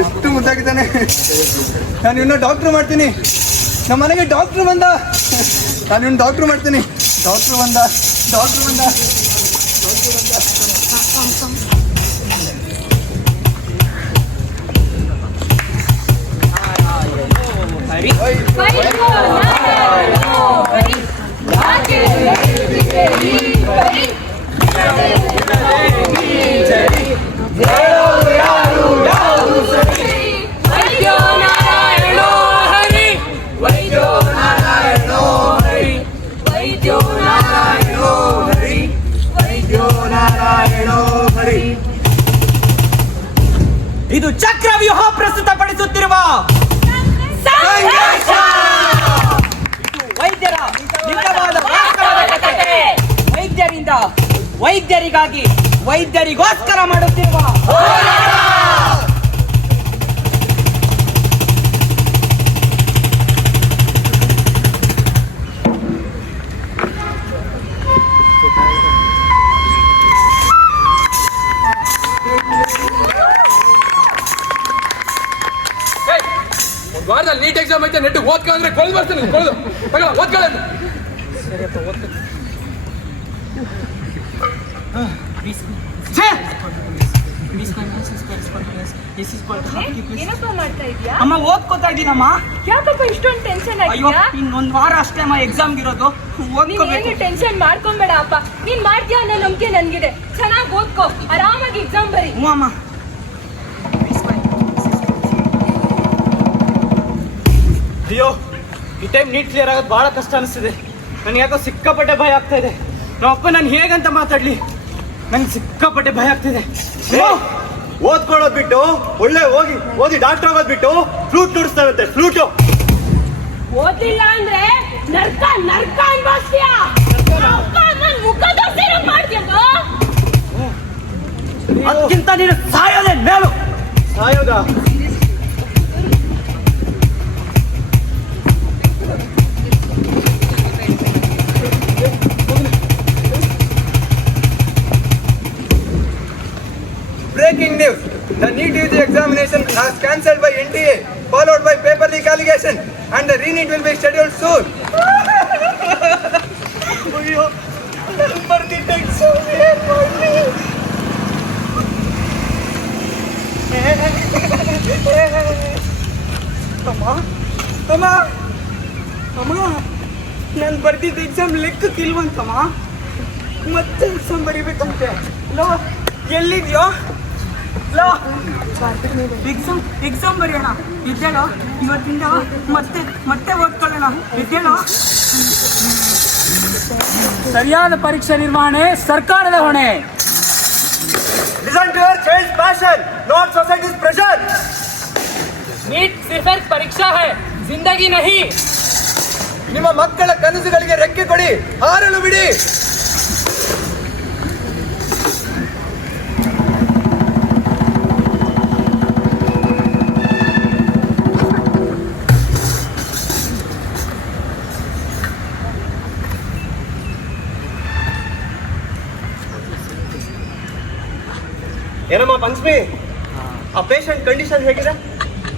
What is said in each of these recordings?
ಎಷ್ಟು ಮುದ್ದಾಗಿದ್ದಾನೆ. ನಾನು ಇನ್ನೂ ಡಾಕ್ಟ್ರು ಮಾಡ್ತೀನಿ. ನಮ್ಮ ಮನೆಗೆ ಡಾಕ್ಟ್ರು ಬಂದ. ನಾನು ಇನ್ನು ಡಾಕ್ಟ್ರು ಮಾಡ್ತೀನಿ. ಡಾಕ್ಟ್ರು ಬಂದ. ಇದು ಚಕ್ರವ್ಯೂಹ ಪ್ರಸ್ತುತಪಡಿಸುತ್ತಿರುವ ವೈದ್ಯರ ನಿಜವಾದ ವಾಸ್ತವದ ಕಥೆ. ವೈದ್ಯರಿಂದ ವೈದ್ಯರಿಗಾಗಿ ವೈದ್ಯರಿಗೋಸ್ಕರ ಮಾಡುತ್ತಿರುವ ವಾರದಲ್ಲಿ ನೀಟ್ ಎಕ್ಸಾಮ್ ಐತೆ. ನೆಟ್ಟು ಓದ್ಕೊಂಡ್ರೆ ಕೊಳದು ಬರ್ತೀನಿ. ಓದ್ಕೊಳ್ಳ ಅಮ್ಮ ಓದ್ಕೋತಾ ಇದ್ದೀನಮ್ಮ. ಯಾಕಪ್ಪ ಇಷ್ಟೊಂದು ಟೆನ್ಷನ್ ಅಯ್ಯೋ ಇನ್ನೊಂದು ವಾರ ಅಷ್ಟೇ ಅಮ್ಮ ಎಕ್ಸಾಮ್ ಇರೋದು. ಓದ್ಕೋಬೇಕು. ಟೆನ್ಷನ್ ಮಾಡ್ಕೊಂಬೇಡ ಅಪ್ಪ. ನೀನ್ ಮಾಡ್ತೀಯ ಅನ್ನೋ ನಂಬಿಕೆ ನನ್ಗಿದೆ. ಚೆನ್ನಾಗಿ ಓದ್ಕೋ, ಆರಾಮಾಗಿ ಎಕ್ಸಾಮ್ ಬರಿ. ಹ್ಞೂ ಅಮ್ಮ. ಅಯ್ಯೋ ಈ ಟೈಮ್ ನೀಟ್ ಕ್ಲಿಯರ್ ಆಗೋದು ಭಾಳ ಕಷ್ಟ ಅನಿಸ್ತಿದೆ. ನನಗೆ ಯಾಕೋ ಸಿಕ್ಕಾಪಟ್ಟೆ ಭಯ ಆಗ್ತಾ ಇದೆ. ನಮ್ಮಪ್ಪ ನಾನು ಹೇಗಂತ ಮಾತಾಡ್ಲಿ, ನಂಗೆ ಸಿಕ್ಕಾಪಟ್ಟೆ ಭಯ ಆಗ್ತಿದೆ. ಓದ್ಕೊಳ್ಳೋದು ಬಿಟ್ಟು ಒಳ್ಳೆ ಓದಿ ಡಾಕ್ಟರ್ ಆಗೋದು ಬಿಟ್ಟು ಫ್ಲೂಟ್ ನುಡಿಸ್ತಾರಂತೆ. ಫ್ಲೂಟು ಓದಿಲ್ಲ ಅಂದ್ರೆ ನರ್ಕ ಅನ್ಭವಿಸ್ತೀಯ. ಅದಕ್ಕಿಂತ ನೀನು ಸಾಯೋದೇ ಮೇಲು. ಸಾಯೋದಾ? Breaking news. The NEET UG examination has cancelled by NTA, followed by paper leak allegation, and the re-NEET will be scheduled soon. ಅಯ್ಯೋ ನಾನು ಬರ್ತಿದ್ದ ಎಕ್ಸಾಮ್ ಏನು ಮಾಡಲಿ? ಅಮ್ಮ ನಾನು ಬರ್ದಿದ್ದ ಎಕ್ಸಾಮ್ ಲೆಕ್ಕಕ್ಕಿಲ್ವಂತಮ್ಮ. ಮತ್ತೆ ಎಕ್ಸಾಮ್ ಬರೀಬೇಕಂತೆ. ಲೋ ಎಲ್ಲಿದ್ಯೋ? ಲೋ ಎಕ್ಸಾಮ್ ಬರೆಯೋಣ. ಇದ್ದೇಳೋ ಇವತ್ತಿಂದ ಮತ್ತೆ ಓದ್ಕೊಳ್ಳೋಣ. ಇದ್ದೇಳೋ. ಸರಿಯಾದ ಪರೀಕ್ಷೆ ನಿರ್ವಹಣೆ ಸರ್ಕಾರದ ಹೊಣೆ. Listen to your child's passion, not society's pressure. NEET सिर्फ एक परीक्षा है, जिंदगी नहीं. ನಿಮ್ಮ ಮಕ್ಕಳ ಕನಸುಗಳಿಗೆ ರೆಕ್ಕೆ ಕೊಡಿ, ಹಾರಲು ಬಿಡಿ. ಏನಮ್ಮ ಪಂಚಮಿ, ಆ ಪೇಷಂಟ್ ಕಂಡೀಷನ್ ಹೇಗಿದೆ?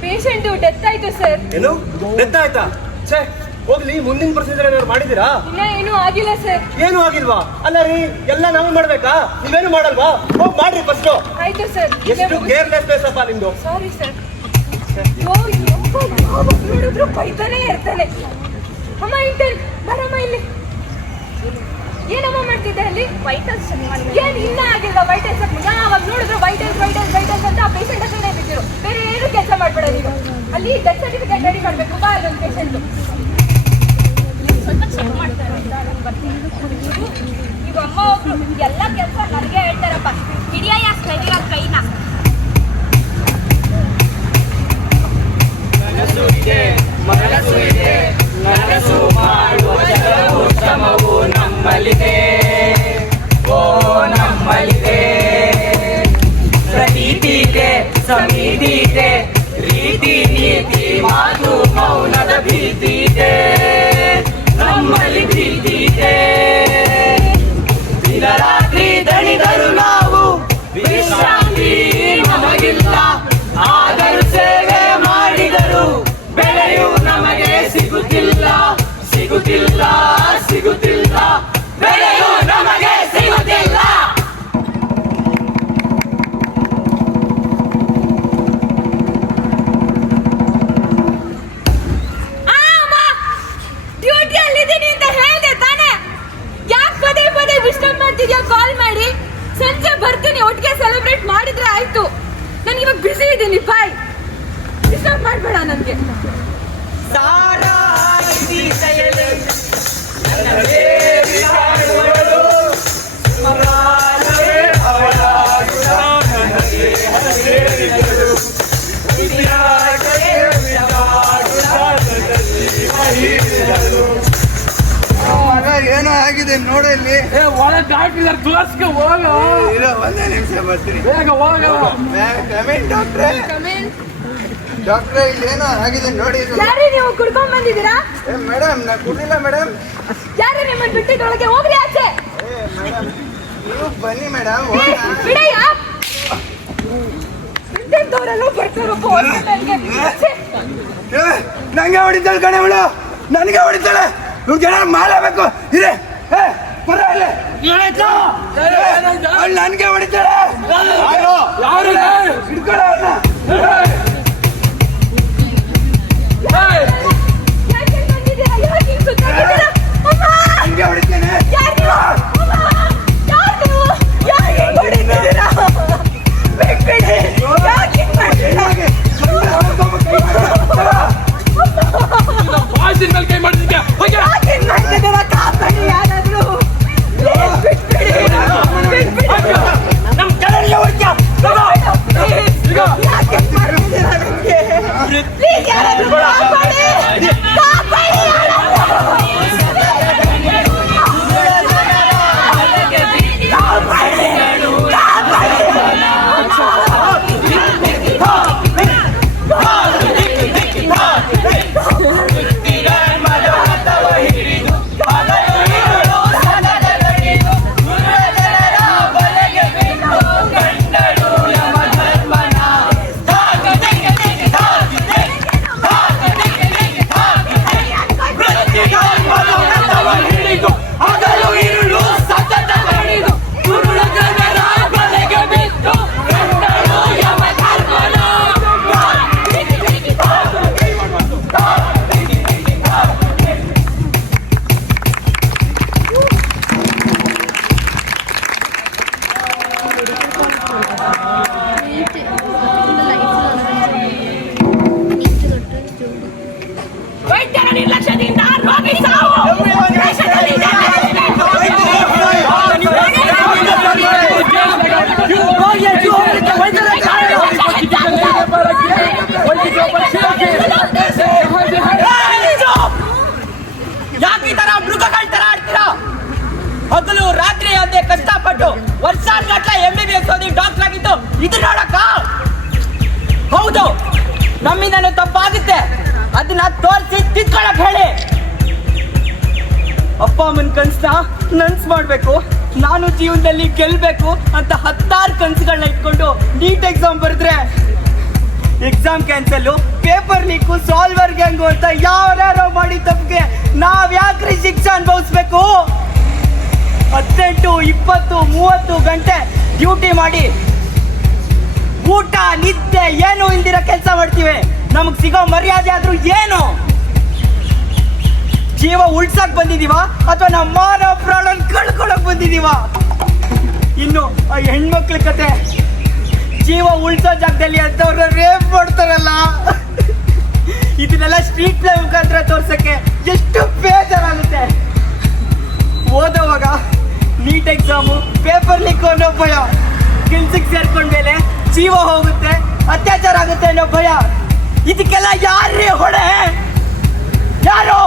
ಪೇಷಂಟ್ ಡೆತ್ ಆಯ್ತು ಸರ್. ಏನು ಡೆತ್ ಆಯ್ತಾ? ಛೇ ಹೋಗ್ಲಿ, ಮುಂದಿನ ಪ್ರೊಸೀಜರ್ ಏನಾದ್ರು ಮಾಡಿದ್ದೀರಾ? ಇನ್ನ ಏನೂ ಆಗಿಲ್ಲ ಸರ್. ಏನು ಆಗಿಲ್ವಾ? ಅಲ್ಲ ರೀ, ಎಲ್ಲ ನಾವು ಮಾಡ್ಬೇಕಾ? ನೀವೇನು ಮಾಡಲ್ವಾ? ಹೋಗಿ ಮಾಡ್ರಿ ಫಸ್ಟ್. ಆಯ್ತು ಸರ್. ಎಷ್ಟು ಕೇರ್ಲೆಸ್ ಅಪ್ಪ ನಿಮ್ದು. Sorry sir. ನೋಡಿದ್ರು ಬೈತಾನೆ ಇರ್ತಾನೆ. ಅಮ್ಮ ಇಂಟರ್ ಬರಮ್ಮ ಇಲ್ಲಿ. ಏನಮ್ಮ ಮಾಡ್ತಿದ್ದೆ ಅಲ್ಲಿ? ವೈಟಲ್ಸ್ ಏನ್ ಇನ್ನ ಆಗಿಲ್ಲ. ವೈಟಲ್ಸ್ ಯಾವಾಗ ನೋಡಿದ್ರು ವೈಟಲ್ಸ್ ಅಂತ ಆ ಪೇಷಂಟ್ ಹತ್ರನೇ ಬಿಟ್ಟಿರು. ಬೇರೆ ಏನು ಕೆಲಸ ಮಾಡ್ಬೇಡ ನೀವು. ಅಲ್ಲಿ ಡೆತ್ ಸರ್ಟಿಫಿಕೇಟ್ ರೆಡಿ ಮಾಡ್ಬೇಕು ಬಾ ಅದೊಂದು ಪೇಷಂಟ್. ಸ್ವಲ್ಪ ಚೆಕ್ ಮಾಡ್ತಾರೆ. ಈಗ ಅಮ್ಮ ಒಬ್ರು ಎಲ್ಲ ಕೆಲಸ ನನಗೆ ಹೇಳ್ತಾರಪ್ಪ. ಹಿಡಿಯ ಕೈನ ಮನಸ್ಸು ಇದೆ ನನಸು ಮಾಡುವ ಜಗವು ಶ್ರಮವು ನಮ್ಮಲ್ಲಿದೆ. ಓ ನಮ್ಮಲ್ಲಿದೆ. ಪ್ರತೀತಿ ಇದೆ, ಸಮಿತಿ ಇದೆ, ರೀತಿ ನೀತಿ ಮಾತು ಮೌನದ ಭೀತಿ ಇದೆ. ನಮ್ಮಲ್ಲಿ ಪ್ರೀತಿ ಇದೆ. ದಿನ ರಾತ್ರಿ ದಣಿದರು ನಾವು, ವಿಶ್ರಾಂತಿ ನಮಗಿಲ್ಲ. ಆದರೂ ನನ್ಗೆ. ಏನೋ ಆಗಿದೆ ನೋಡು ಇಲ್ಲಿ. ಏ ಒಳಗೆ ಡಾಕ್ಟರ್ ಇದಾರೆ, ತೋರ್ಸ್ಕೆ ಹೋಗು. ಇರೋ ಒಂದೇ ನಿಮಿಷ ಬರ್ತೀನಿ. ಬೇಗ ಹೋಗು. ಡಾಕ್ಟ್ರೇ, ಡಾಕ್ಟ್ರೇ ಇಲ್ಲೇನೋ ಆಗಿದೆ ನೋಡಿ. ಯಾರೇ ನೀವು ಕುಡ್ಕೊಂಡ್ ಬಂದಿದ್ದೀರಾ? ಮೇಡಮ್ ನಾ ಕುಡಿಲ್ಲ ಮೇಡಮ್. ಯಾರೇ ನಿಮ್ಮನ್ನ ಬಿಟ್ಟಿದ್ದೊಳಗೆ ಹೋಗ್ರಿ ಆಚೆ. ನೀವು ಬನ್ನಿ ಮೇಡಮ್. ಬಿಡಯ್ಯ. ಬಿಟ್ಟಿದ್ದವರೆಲ್ಲ ಬರ್ತಾರಪ್ಪ ಹಾಸ್ಪಿಟಲ್ಗೆ. ನಂಗೆ ಹೊಡಿತಾಳೆ ಕಣೆ ಅವಳು, ನನಗೆ ಹೊಡಿತಾಳೆ. ಇವ್ರು ಜನ ಮಾಡಬೇಕು ಇದೆ. ಅವಳು ನನಗೆ ಹೊಡಿತಾಳೆ. ಹಿಡ್ಕೊಳ್ಳೋ ಅವ್ಳನ್ನ. ಯಾಕೆ ಬಂದಿದ್ದೀರಾ? ಯಾಕೆ ಹಿಂಗ್ ಸುತ್ತಾಡ್ತಿದ್ದೀರಾ? ಅಮ್ಮ! ನನಗೆ ಹೊಡಿತೇನೆ. ಯಾರ್ ನೀವು? ಅಮ್ಮ! ಯಾರ್ ನೀವು? ಯಾಕೆ ಹಿಂಗ್ ಹೊಡಿತಿದ್ದೀರಾ? ಬಿಟ್ಬಿಡಿ. ಯಾಕೆ ಹಿಂಗ್ ಮಾಡ್ತೀರಾ? ಬಾಸಿನ ಮೇಲೆ ಕೈ ಮಾಡ್ತಿದ್ಯಾ? ಹೋಗಿ. ಯಾಕೆ ಹಿಂಗ್ ಮಾಡ್ತಿದ್ದೀರಾ? ಕಾಪಾಡಿ ಯಾರಾದ್ರೂ. Please ಬಿಟ್ಬಿಡಿ. ಬಿಟ್ಬಿಡಿ. ನಮ್ ಕಡೆಗೆ ಹೋಗ್ಯಾ Please. ಯಾಕೆ ಹಿಂಗ್ ಮಾಡ್ತಿದ್ದೀರಾ ನನಗೆ? Please ಯಾರಾದ್ರೂ ಕಾಪಾಡಿ. ಕಾಪಾಡಿ ಯಾರಾದ್ರೂ. ವೈದ್ಯರ ನಿರ್ಲಕ್ಷ್ಯದಿಂದ ರೋಗಿ ಸಾವು. ದೇಶದಲ್ಲಿ ಯಾಕೆ ಈ ತರ ಮೃಗಗಳ ತರ ಆಡ್ತೀರಾ? ಹಗಲು ರಾತ್ರಿ ಅದೇ ಕಷ್ಟಪಟ್ಟು ವರ್ಷಾನ್ಗಟ್ಲೆ MBBS ಓದಿ ಡಾಕ್ಟರ್ ಆಗಿದ್ದು ಇದು ನೋಡಕ್ಕ. ಹೌದು, ನಮ್ಮಿಂದನೂ ತಪ್ಪಾಗುತ್ತೆ, ಅದನ್ನ ತೋರಿಸಿ ತಿದ್ಕೊಳಕ್ ಹೇಳಿ. ಅಪ್ಪ ಅಮ್ಮನ ಕನ್ಸನ್ನ ನನ್ಸ್ ಮಾಡ್ಬೇಕು, ನಾನು ಜೀವನದಲ್ಲಿ ಗೆಲ್ಬೇಕು ಅಂತ 10 ಕನ್ಸುಗಳನ್ನ ಇಟ್ಕೊಂಡು ನೀಟ್ ಎಕ್ಸಾಮ್ ಬರೆದ್ರೆ exam cancel, paper leak, solver gang ಅಂತ ಯಾರ್ಯಾರೋ ಮಾಡಿ ತಪ್ಪಿಗೆ ನಾವ್ ಯಾಕ್ರಿ ಶಿಕ್ಷೆ ಅನುಭವಿಸ್ಬೇಕು? 18, 20, 30 ಗಂಟೆ ಡ್ಯೂಟಿ ಮಾಡಿ ಊಟ ನಿದ್ದೆ ಏನು ಇಲ್ದಿರ ಕೆಲಸ ಮಾಡ್ತೀವಿ. ನಮಗ್ ಸಿಗೋ ಮರ್ಯಾದೆ ಆದ್ರೂ ಏನು? ಜೀವ ಉಳ್ಸಕ್ ಬಂದಿದೀವ ಅಥವಾ ನಮ್ಮ ಮಾನವ ಪ್ರಾಣ ಕಳ್ಕೊಳಕ್ ಬಂದಿದೀವ? ಇನ್ನು ಆ ಹೆಣ್ಮಕ್ಳ ಕತೆ, ಜೀವ ಉಳ್ಸೋ ಜಾಗದಲ್ಲಿ ಅಂತವ್ರ ರೇಪ್ ಮಾಡ್ತಾರಲ್ಲ, ಇದನ್ನೆಲ್ಲ ಸ್ಟ್ರೀಟ್ ಪ್ಲೇ ಮುಖಾಂತರ ತೋರ್ಸಕ್ಕೆ ಎಷ್ಟು ಬೇಜಾರಾಗುತ್ತೆ. ಓದೋವಾಗ ನೀಟ್ ಎಕ್ಸಾಮು, ಪೇಪರ್ ಲೀಕ್ ಅನ್ನೋ ಭಯ, ಕೆಲ್ಸಕ್ಕೆ ಸೇರ್ಕೊಂಡ್ಮೇಲೆ ಜೀವ ಹೋಗುತ್ತೆ, ಅತ್ಯಾಚಾರ ಆಗುತ್ತೆ ಅನ್ನೋ ಭಯ. ಇದಕ್ಕೆಲ್ಲ ಯಾರೇ ಹೊಣೆ? ಯಾರು?